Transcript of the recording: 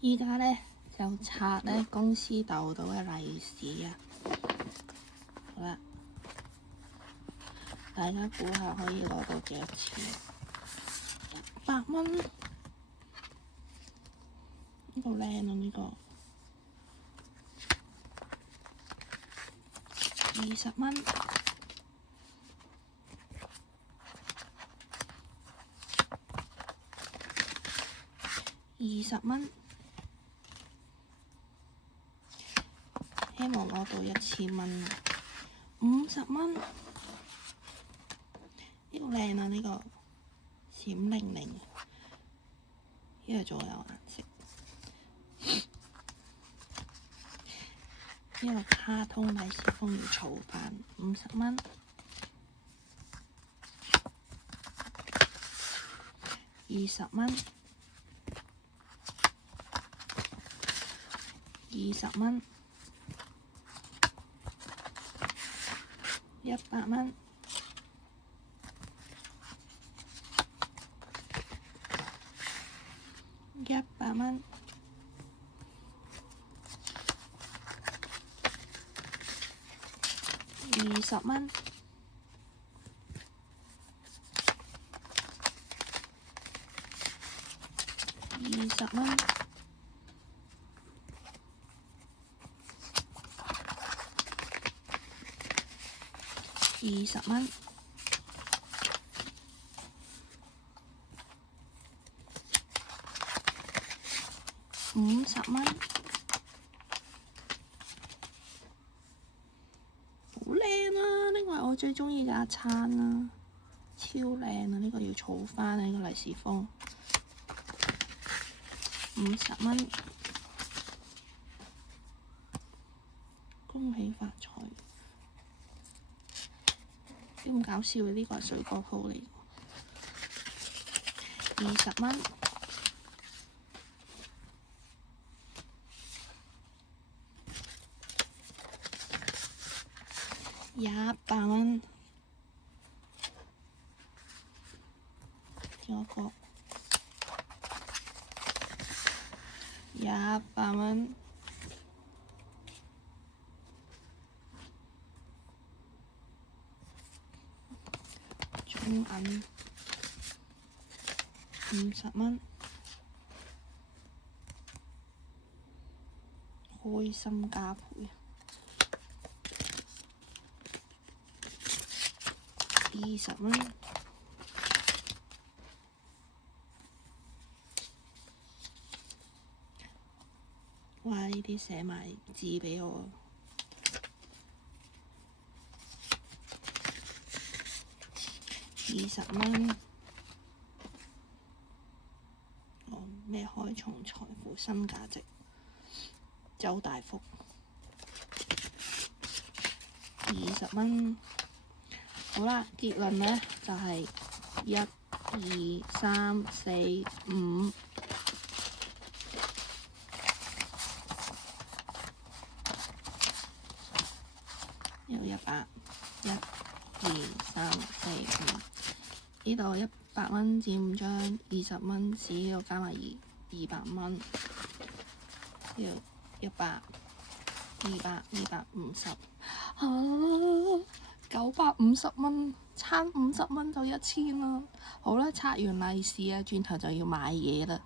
依家呢，就拆呢公司逗到嘅利是啊！好啦，大家估下可以攞到幾多錢？100蚊，呢個靚啊！呢個20蚊，20蚊，希望攞到1000蚊，50蚊，呢個靚啊！呢個閃靈靈，呢個仲有顏色。呢個卡通利是封要儲返50蚊，20蚊，20蚊，100蚊，100蚊，20蚊，20蚊，20蚊，50蚊，好靚啊！呢個係我最鍾意嘅一餐啦，超靚啊！呢個要儲返啊！呢個利是封50蚊，恭喜發財！咁搞笑嘅，呢個係水果鋪嚟，20蚊，100蚊，仲有個100蚊，中銀50蚊，開心加倍，20蚊，哇！呢啲寫埋字畀我，20蚊。咩開創財富新價值，周大福20蚊。好啦，結論呢就係1、2、3、4、5。有100，1、2、3、4、5。呢度100蚊紙5張，20蚊紙呢度加埋200蚊，呢度100、200、250，950蚊，差50蚊就1000啦。好啦，拆完利是啊，轉頭就要買嘢啦。